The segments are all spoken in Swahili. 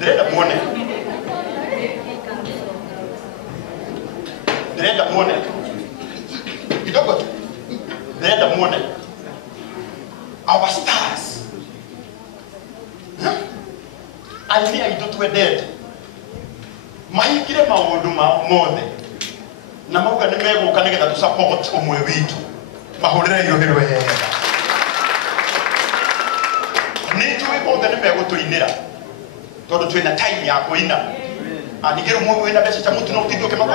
Direnda muone. Kidogo tu. Direnda muone. Our stars. Aini aitu twendete. Mahikire maundu mothe. Na mauga ni meguka nigetha tu support umwe witu. Mahurire yohirwe hega. Ni tuwe othe ni megutuinira. Tondu twina time ya kuina. Anigero mwe wina bese cha mutu no utithoke mako.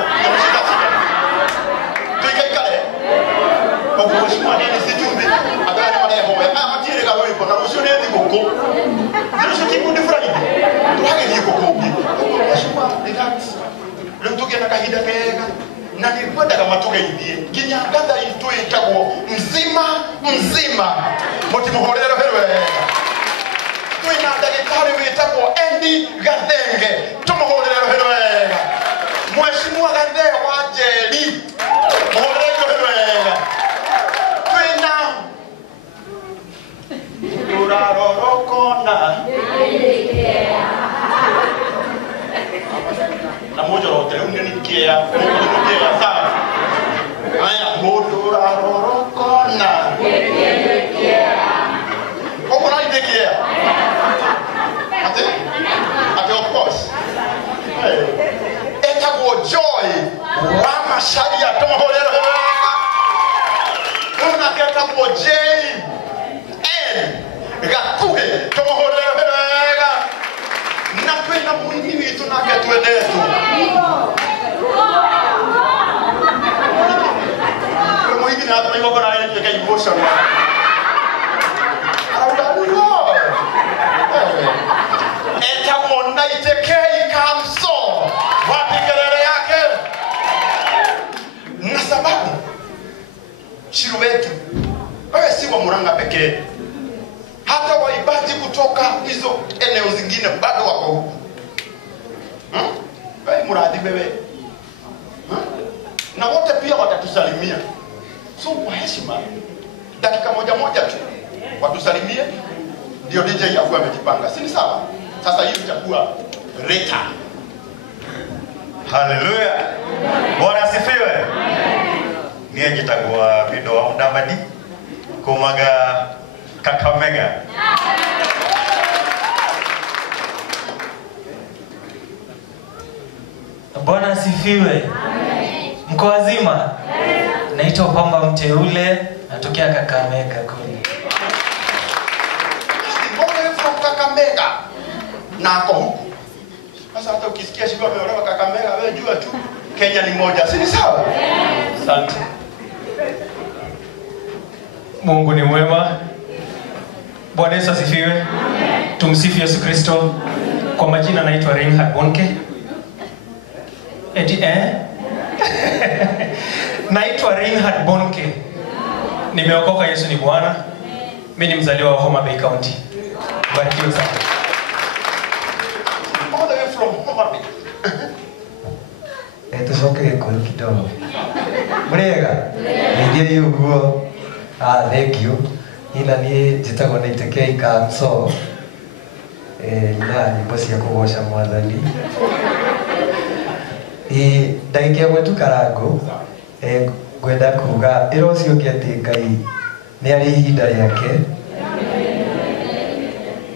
Tuikaikare. Kwa kushimwa nini situmbi. Agari mane howe. Matire ga wewe na usione thiguku. Ndio kitu different. Tuhage ni kukubi. Kushimwa relax. Leo tuge na kahida kega. Na nikwenda kama tugeithie. Kinya gatha itu itagwo mzima. Mutimuhorero herwe. Twina ndagitari witagwo Endi Gathenge. Tumuhorero herwe. Mheshimiwa Gathe wa Njeri. Muhorero herwe. Twina Urarorokona. Na moja rote unenikia. Sawa. Aya Urarorokona. Como não ideia? Até of course. Eta go joy. Rama sharia tomo horero. Una keta go joy. Gatuhe tomo horero. Na kwenda mwini witu na ketwe detu. Como hivi na tumengo kona ile keka emotion. Eta mona itekei kamso wapi kelele yake na sababu shiru wetu wewe si wa Murang'a pekee, hata waibadi kutoka hizo eneo zingine bado wako huku. Wewe muradi wewe na wote pia watatusalimia, so kwa heshima dakika moja tu watusalimie, ndio DJ yakuwa amejipanga. Si sawa? Sasa hii itakuwa reta. Haleluya. Bwana asifiwe. Niye njitagwa Bido wa Mudavadi kumaga Kakamega. Bwana asifiwe. Mko wazima? Naitwa Pamba Mteule, natokea Kakamega kule. Kakamega na ako huku. Sasa hata ukisikia shiko ameolewa Kakamega, wewe jua tu Kenya ni moja. Si sawa? Asante. Mungu ni mwema. Bwana Yesu asifiwe. Tumsifu Yesu Kristo. Kwa majina naitwa Reinhard Bonke. Naitwa Reinhard Bonke. Nimeokoka, Yesu ni Bwana. Mimi ni mzaliwa wa Homa Bay County. Barikiwe sana. All the way from Homa Bay. Tusoke kwa kidogo. Murega. Ndiye yugo. Thank you. Ina ni jitagwo na itekei kamso. Na nyimbo cia kugosha Mwathani. Ndagĩkia gwetu karango. Ngwenda kuga irocio kĩatĩ Ngai nĩ arĩ ihinda rĩake.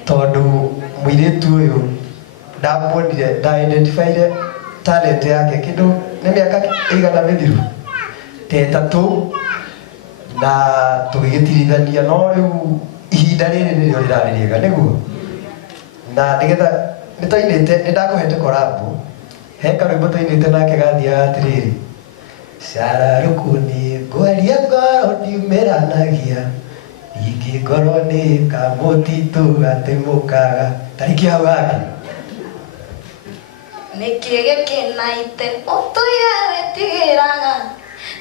Tondu mũirĩtu ũyũ ndamuonire, nda-identifyire talent yake kindu nĩ mĩaka ĩigana mĩthiru ta ĩtatũ, na tũgĩgĩtirithania, no rĩu ihinda rĩrĩ nĩrĩo rĩrarĩ rĩega nĩguo. Na nĩgetha nĩtwainĩte, nĩndakũhete korambo, he karwĩmbo twainĩte nake gathiaga atĩrĩrĩ: cararũkũni ngwaria ngoro ndiumĩranagia, ningĩ ngoro nĩ kamũtitũ gatĩmũkaga. Tarĩkia hau hake. Nĩkĩ gĩkĩnaite ũtũire wĩtigĩraga,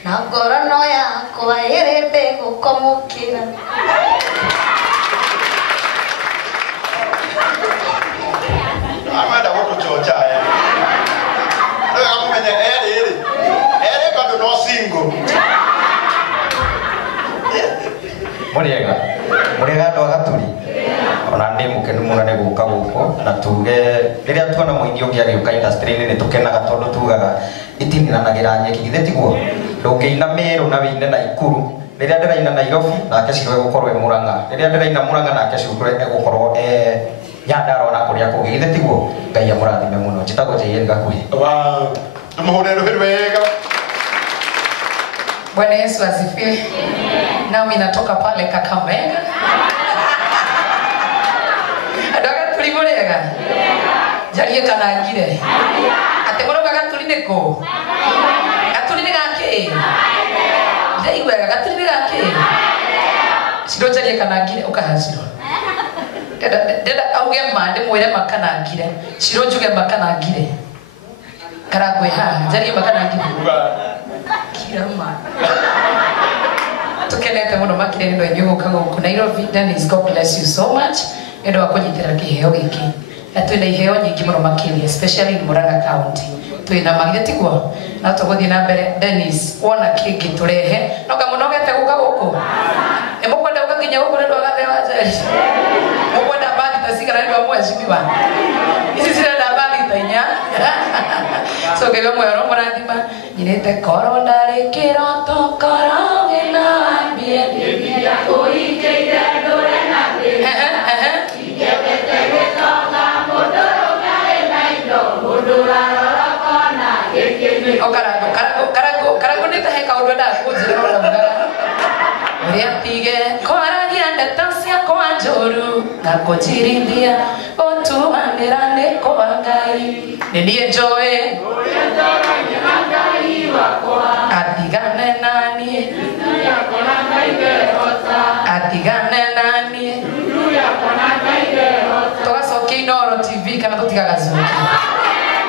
na ngoro no yakwa ĩrĩ gũkomokĩra. Amanda watu chochaya. Ndio akumenya ere bado no single. Muriega. Muriega ndo agaturi. Ona ndi mukenu mũno nĩ gũka guka guko na tuge riria tuona muingi ungi agiuka industry ni tukenaga tondu tugaga itiniranagira nyeki githe tiguo ndungiina Meru na wine na Ikuru riria ndiraina Nairobi nake Ciro egukorwo Murang'a riria ndiraina Murang'a nake Ciro egukorwo Nyandarua na kuria kungi githe tiguo Ngai amurathime muno njitagwo JN Gakuhi. Wow, tumuhone rũhĩ wega. Bwana Yesu asifiwe. Nami natoka pale Kakamega. Adoga tulimurega. Jalie kana ngire. Atemoroga gatuline ko. Gatuline gake. Ndaigwega gatuline gake. Ciro jalie kana ngire ukahaciro. Deda auge mande mwire makana ngire. Ciro njuge makana ngire. Karagwe ha jalie makana ngire. Kirama. Tukenete muno makire ndo enyu gukago ku Nairobi. Dennis, God bless you so much. Endo akunyitira kiheo giki. Atwina iheo nyingi muno makiri, especially in Murang'a County. Twina mageti kwa na tuguthi na mbere. Dennis, wona kingi turehe noga muno gete gukago ku. Emukwenda ukaginya guku ndo agathewa jeri. Mukwenda bali tasigara ndo mweshimiwa. Isi sira na bali tainya. So kega mwero murathima nyinete koro ndari kiroto koro gina ambie ya kuikeire ndore na igete getoka mudoro ngare na indo mudura rokona ikini okarago nita heka udwenda kuzira ora mugara uria pige koragia ndetasia kwa njoru na kujirindia otumanirane kwa Ngai ninie njoe atigane nani atigane nani tugacokia Inoro TV kana tutigagacokia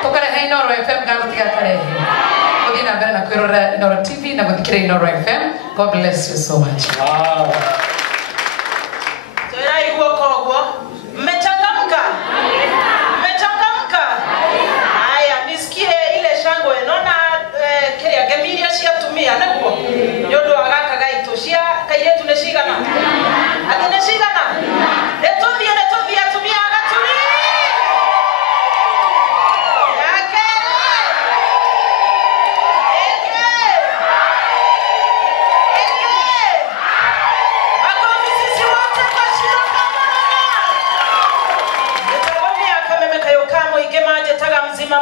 tukarehe Inoro FM kana tutigakarehe guthii na mbere na kwirorera Inoro TV na guthikira Inoro FM. God bless you so much. Wow.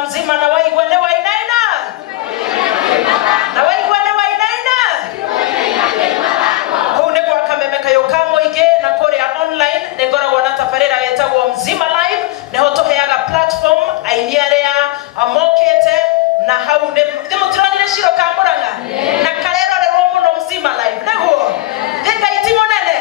Mzima na waigwa ne wainaina na waigwa ne wainaina kune kwa kamemeka yokamo ige na korea online nengoragwo na tabarira yetagwo Mzima Live neho tuheaga platform ainiarea amokete na hau ne muturanire Ciro ka Murang'a na karero rero muno Mzima Live neguo thika itimo nene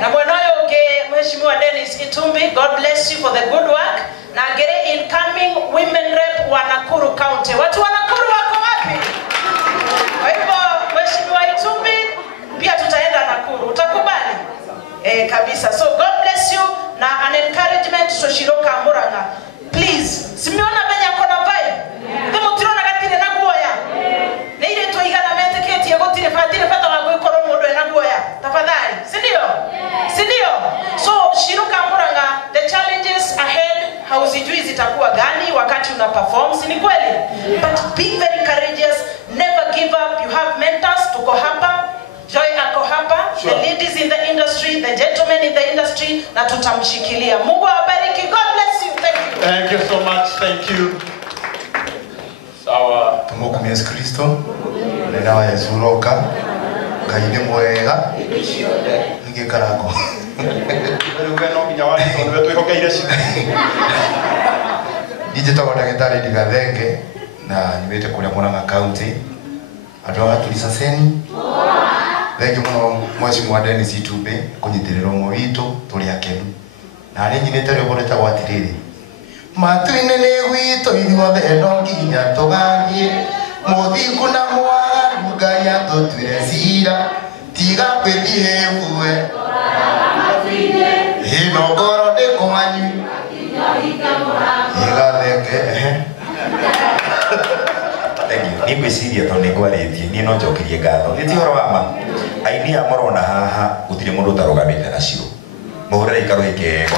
na mwena uyu ungi Mheshimiwa Dennis Itumbi, God bless you for the good work. Na gere incoming women rep wa Nakuru County. Watu wa Nakuru wako wapi? Kwa hivyo Mheshimiwa Itumbi pia tutaenda Nakuru. Utakubali? Kabisa. So God bless you na an encouragement to Ciro ka Murang'a. Please, simiona benya kona vibe. Demo tirona gatire na guoya. Na ile to igana mete keti yego tire fata wa gukoro mundu na guoya. Tafadhali. Si ndio? Si ndio? So Ciro ka Murang'a, the challenges ahead hauzijui zitakuwa gani wakati una perform, si ni kweli? But be very courageous, never give up. You have mentors, tuko hapa, Joy ako hapa, sure. The ladies in the industry, the gentlemen in the industry, na tutamshikilia. Mungu awabariki. God bless you. Thank you. Thank you so much. Thank you. Sawa. Tumuku Yesu Kristo. Nena wa Yesu roka. Kaine mwega. Nige karako. Dijitwa ndagĩtarĩ Ndigathenge na nyumĩte kũrĩa Murang'a County. Andũ a Tulisaseni. Thank you muno Mheshimiwa Dennis Itumbi kũnyitĩrĩra ũmwe witũ tũrĩ akenu. Na arĩ nyinĩte rwĩmbo rwĩtagwo atĩrĩrĩ. Matu-inĩ nĩ gwitũ ithuothe no nginya tũgathiĩ. Mũthingu na mwaru Ngai atũtuire cira. Tiga kwĩthihĩbue. Ino ngoro ndĩkwanyu. Igathenge. Ni gwiciria to ni gwarithie ni no njokirie ngatho ni ti horo wa ma aini a morona haha gutire mundu tarugamite na Ciro muhurira ikaro ikego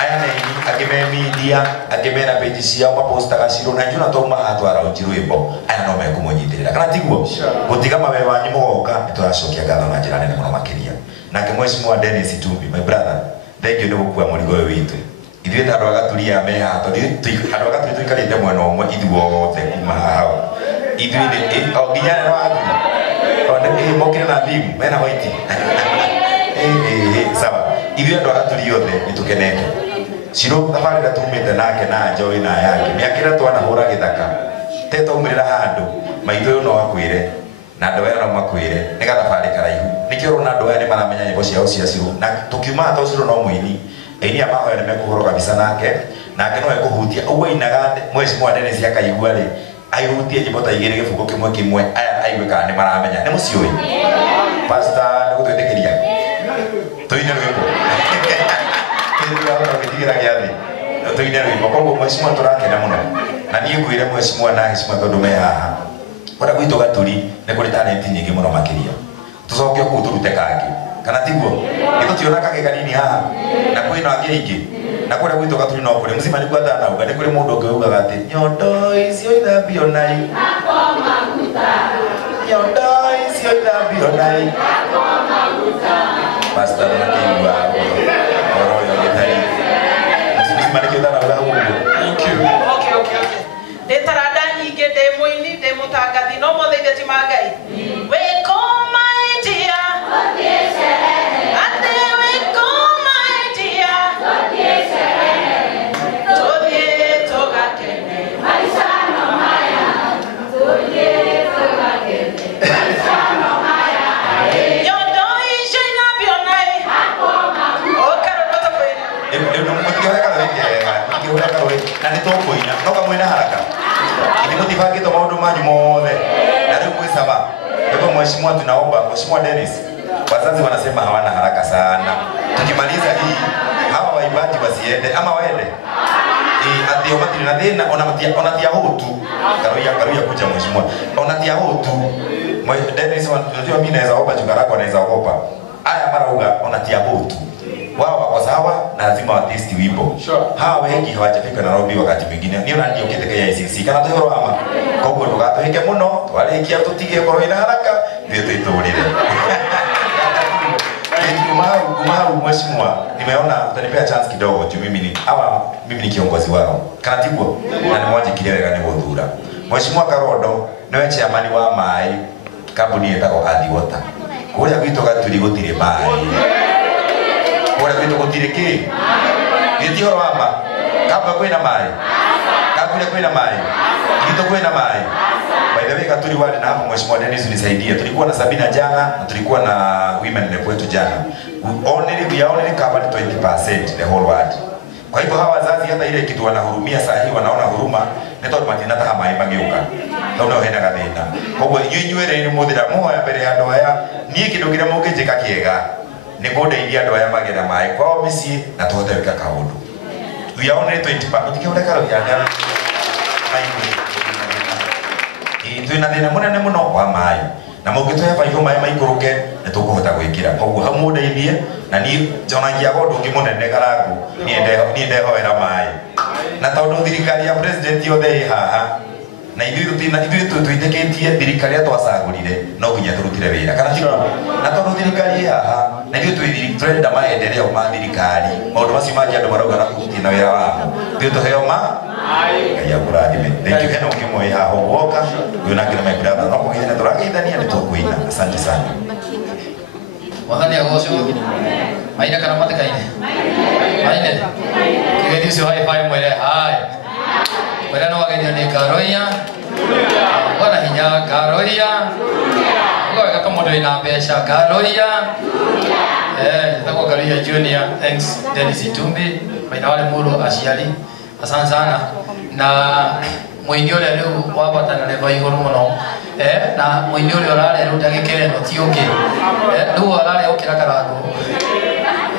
aya nini akimemidia akimena page cia mapostaga ciro na njuna to mahatwara ujirwimbo aya no mekumunyithirira kana tiguo gutiga mawe wanyu mugoka nituracokia ngatho na njira nene muno makiria nake mheshimiwa Dennis Itumbi my brother thank you ni gukua murigo uyu witu ithuĩ ta andũ a Gaturia me haha tondũ andũ a Gaturia tũikarĩte mwena ũmwe ithuothe kuma hau ithuĩ nĩ nginya nĩ waguna mokire na thimu mena white sawa ithuĩ andũ a Gaturia othe nĩ tũkenete Ciro thabarĩra tumĩte nake na Joy na yake mĩakĩra twanahũra gĩthaka tetaumĩrĩra handũ maitũ ũyũ no akwĩre na andũ aya no makwĩre nĩ gathabarĩ karaihu nĩkĩo ũrona andũ aya nĩ maramenya nyĩmbo ciao cia Ciro na tũkiumaga to Ciro no mũini Ini ama hoya nimekuhoro kabisa nake nake no ekuhutia uwe inagande mheshimiwa Dennis akaigua ri aihutie nyimbo ta igiri gibugo kimwe aya aigwe kana ni maramenya ni mucioi pastor ndugutwetekeria toine rwimbo ndio ndo kigira giathi toine rwimbo kongo mheshimiwa turakena muno na niĩ ngwire mheshimiwa na heshima tondu me haha ora gwitũ Gaturi nĩ kũrĩ talent nyingĩ muno makiria tucoke kuu turute kangi kana tiguo nĩtũtiona kage kanini haha na kwĩna angĩ aingĩ na kũrĩa gwitũ Gaturi no kũrĩ mzima nĩguo atanauga nĩ kũrĩ mũndũ ũngĩ ugaga atĩ nyondo icio ithambio nai nyondo icio ithambio nai pastor nakĩigua oro yo gĩtari mzima nĩkĩo atanauga hau ũguo thank you okay ndĩ taranda nyingĩ ndĩ mũini ndĩ mũtangathi no mũtheithie ti Ngai wĩko maitia na nitokoina no kamwena haraka ilimutibangito maundu manyu mothe na riu kwisaba ndio mheshimiwa tunaomba mheshimiwa Dennis wazazi wanasema hawana haraka sana tukimaliza hii hawa waimbaji wasiende ama waende atio matiri na thina onatia hutu karuya kuja mheshimiwa onatia hutu Dennis unajua mimi naweza omba jukarako naweza ogopa aya marauga onatia hutu wao wako sawa na lazima watesti wimbo hawa wengi hawajafika Nairobi wakati mwingine niona ndio kete KICC kana tuhoro ama koguo ndugatuhike muno twarikia tutige koro ina haraka ndio tuiturire Kumau mheshimiwa nimeona utanipea chance kidogo tu mimi ni kiongozi wao kana tiguo na nimwajikiria wega ni guthura mheshimiwa Karondo niwe chairman wa mai kambuni yetagwo Athi Water kuria gwitũ Gaturi gutire mai ora gwitũ gutire ki giti horo ama kamba kwina mai kabule kwina mai gito kwina mai by the way Gaturi wale na hapo mheshimiwa Dennis unisaidia tulikuwa na Sabina jana na tulikuwa na women rep wetu jana we only covered 20% the whole world kwa hivyo hawa wazazi hata ile kitu wanahurumia saa hii wanaona huruma neto matina ta mai mageuka ndio hena gathina kwa hivyo nyunywe ni muthira moya mbere ya ndoya nie kindu kira mungijika kiega ni kundeithia andu aya magera mai kwao micii na tuhote wika kaundu we only 20% kiura karo yanga twina thina munene muno wa mai na mungituhe baibo mai maikuruke ni tukuhota gwikira koguo hamundeithie na ni jonagia gondu ngimunene garagu ni ndehoera mai na tondu thirikari ya president yothe haha na ithuĩ twĩtĩkĩtie thirikari ya twacagũrire no nginya tũrutire wĩra kana tiguo na tondu thirikari haha na ithuĩ tũrenda maendeleo ma thirikari maũndũ macio mangĩ andũ marauga na kũrutia na wĩra wao ithuĩ tũheo ma Ngai akũrathime thank you hena ũkĩmwe haha ũguoka ũyũ nake nĩ my brother no kũgeithania tũrageithania nĩ tũkũina asante sana Wakati ya gosho maina kana matakaine maina kigeni sio high five mwele hai mwele no wageni ni Karoia wana hinya Karoia ngoja kama ndo ina pesa Karoia ndio Karoia Junior thanks Dennis Itumbi maina wale muru asiali asante sana na mwini ule leo wapata na leva igoro muno na mwini ule orale ruta gikeno tioke ndio orale okira karago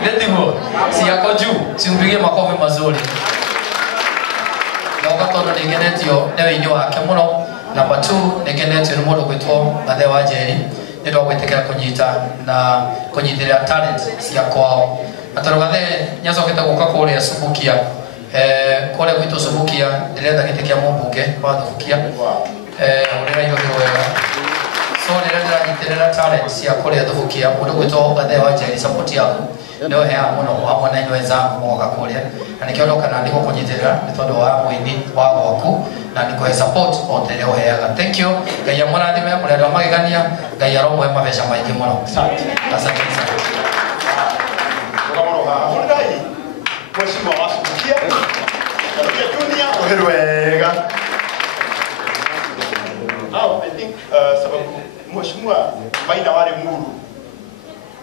ndetimo si yako juu si umpige makofi mazuri na ukatono nigenetio newe inyo wake muno namba 2 nigenetio ni mundu gwitwo Gathe wa Njeri nĩ ndwa gwĩtĩkĩra kũnyita na kũnyitĩrĩra talent cia kwao. Na tondũ gathe nyacokete gũka kũrĩa Subukia, kũrĩa gwitũ Subukia ndĩretha gĩtĩ kĩa mũmbunge wa Thubukia ũrĩa iraihũrio wega. So rĩrĩa ndĩranyitĩrĩra talent cia kũrĩa Thubukia, mũndũ gwĩtwo Gathe wa Njeri support yaku nĩ ũheaga mũno hamwe na inyuĩ wenzangu moga kũrĩa, na nĩkĩo ndoka na ndĩ gũkũnyitĩrĩra nĩ tondũ wa mũini wa gwaku na nĩ kũhe support o terĩa ũheaga. Thank you. Ngai amũrathime mũrĩa andũ magegania, Ngai aromwe mabeca maingĩ mũno. Asante sana. Mheshimiwa wa Subukia na Junior Oherwega. Now I think sababu Mheshimiwa Maina wale Muru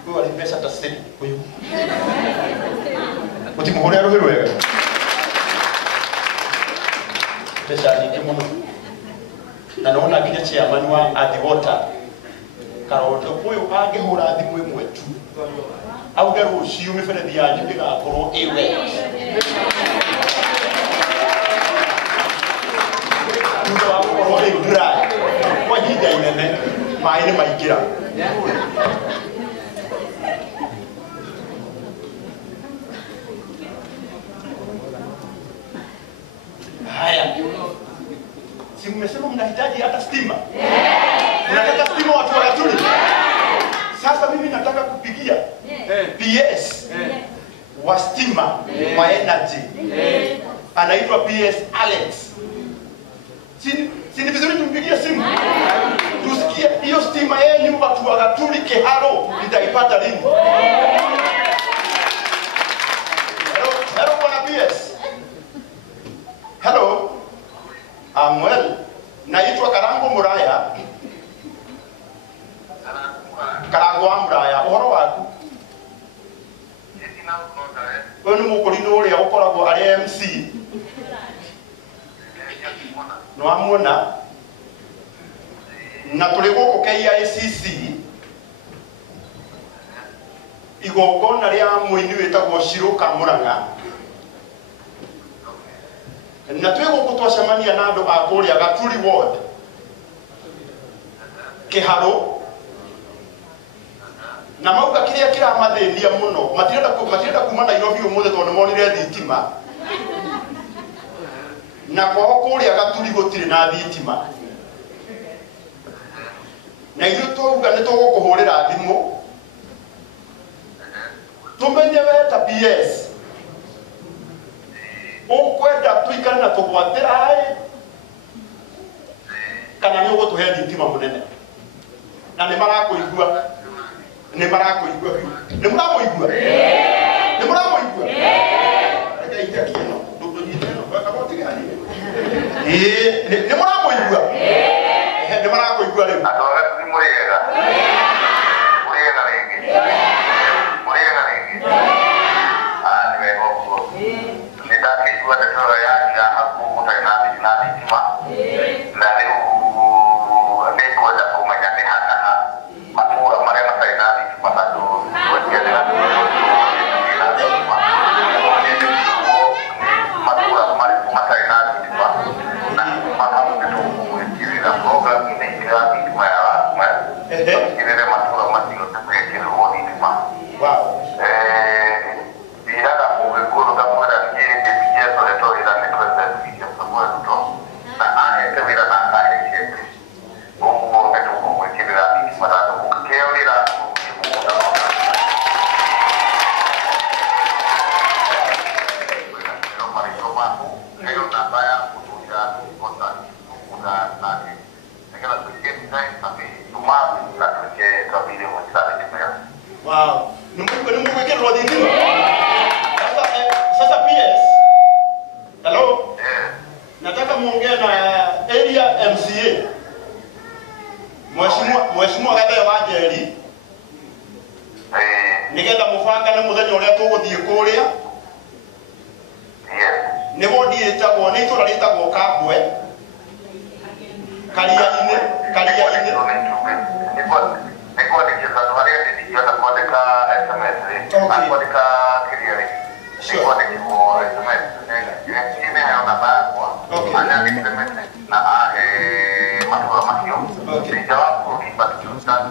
huyo alipesa tasiri huyo. Utimuhore Oherwega. Pesa nyingi muno. Na naona nginya chairman wa Adhiwota Karoto huyo angehura thimũ ĩmwe tu. Auga rũciũ mĩberethi yanyu ndĩgakorwo ĩwe. Thutha wa gũkorwo ĩ dry kwa ihinda inene maĩ nĩ maingĩra. Haya, si mmesema mnahitaji hata stima? Mnataka stima watu wa Gatuli? Sasa mimi nataka kupigia PS wa stima wa energy, anaitwa PS Alex. Si ni vizuri tumpigie simu tusikie hiyo stima yenu watu wa Gatuli Keharo nitaipata lini? Hello bwana PS. Hello. Well, naitwa Karango Muraya. Karango wa Muraya, uhoro waku? Wewe ni mũkũrinũ ũrĩa ũkoragwo arĩ MC. No amuona na tũrĩ gũkũ KICC igongona rĩa mũini wĩtagwo Shirũ Kamũrang'a, na twĩ gũkũ twacemania na andũ a kũrĩa Gatuli ward Kĩharũ, na mauga kĩrĩa kĩramathĩnia mũno matirenda kuma Nairobi ũmũthĩ tondũ nĩmonire thitima, na kwao kũrĩa Gatuli gũtirĩ na thitima, na ithuĩ twauga nĩ tũgũkũhũrĩra thimũ tũmenye we ta PS ũkwenda tũikare na tũgwatĩra kana nĩ ũgũtũhe thitima mũnene. Na nĩ marakũigua nĩ marakũigua nĩ mũramũigua nĩ mũramũigua reke ingia kĩno ndũndũ nyiteno kaboti gani nĩ mũramũigua nĩ marakũigua rĩu andũ othe nĩ mũrĩega mũrĩega rĩngĩ mũrĩega rĩngĩ nĩ wega ũguo nĩ ndakĩigua ndeto yanyu ya hakuhĩ mũtarĩ na thitima na rĩu nĩ kwenda kũmenya nĩ hanaha matũũra marĩa matarĩ na thitima tondũ twetianĩra matũũra marĩkũ matarĩ na thitima na mahau nĩtũgwĩkĩrĩra programu-inĩ ingĩ ya thitima ya wakuma twĩkĩrĩre matũũra macio tũgekĩrĩrwo thitima. Ndiraga mũgĩkũrũ ngamwĩra niĩ ndĩbiye tũretwo wĩra nĩ President William Samoei Ruto na ahete wĩra na akahete ũguo nĩtũkũmwĩkĩrĩra thitima tondũ mũngĩkĩheo wĩra marĩtwa maku heo namba ya mũndũ ya kota kuga nake nĩgetha tũige design tũmaru na tũige twambire mũcitari kĩmera. Wow, nĩ mũgwĩkĩrĩrwo thitima? Sasa PS, hello? Nataka muongee na area MCA Mheshimiwa Gathe wa Njeri nigetha mũbangane mũthenya ũrĩa tũgũthiĩ kũrĩa nĩ wodi ĩtagwo nĩ itũra rĩtagwo Kambwe Karia-inĩ nĩkwandĩkia tondũ harĩa ndĩngĩhota kwandĩka SMS kwandĩka kĩrĩa nĩkwandĩkĩrwo SMS nĩheo namba yakwa anyandĩke SMS na ahe matũũra macio thĩinĩ wa bũrũri but you start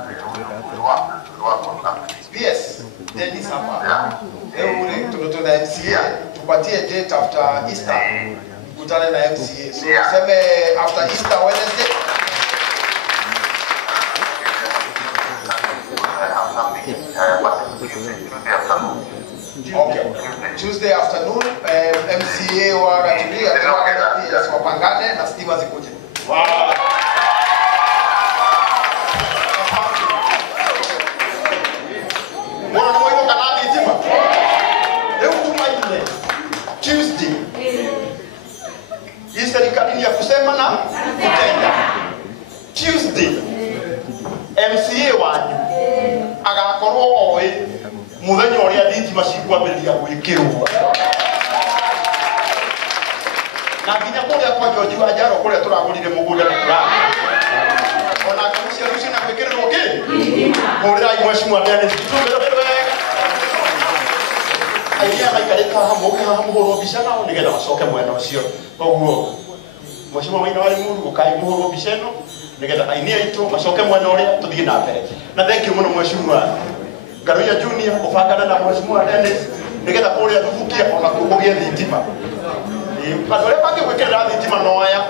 tupatie date after Easter. Kutane na MCA. So tuseme after Easter Wednesday. Okay. Tuesday afternoon, MCA wa Gatulia wapangane na stima zikuje. Wow. Mwana mmoja kanadi stima. Leo tumaine. Tuesday. Hii serikali ni ya kusema na kutenda. Tuesday. MCA wanyu agakorwo oe muthenya uria thitima cikwambĩrĩria gwĩkĩrwo na nginya kũrĩa kwa George wa Njaro kũrĩa tũragũrire mũgũnda na tũraka ona kamucia rũciũ na gwĩkĩrĩrwo kĩ kũrĩa mheshimiwa Dennis ainia maikarĩka mũhũrwo mbica nao nĩgetha macoke mwena ũcio koguo mheshimiwa Maina wa Limuru ũkai mũhũrwo mbica ĩno nĩgetha ainia aitũ macoke mwena ũrĩa tũthiĩ na mbere na thank you mũno mheshimiwa Garuya Junior kufangana na mheshimiwa Dennis nĩgetha kũrĩa thubukia ona kũgũgĩa thitima andũ arĩa mangĩgwĩkĩrĩra thitima noya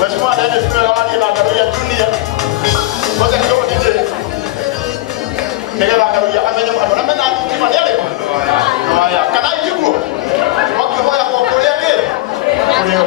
Mheshimiwa Dennis mwegawani na Garuya Junior wote kidogo DJ nĩgetha Garuya amenye andũ arĩa mena thitima nĩ arĩkũ noya kana ijiguo wakihoya kwa kũrĩa kĩ kũrĩa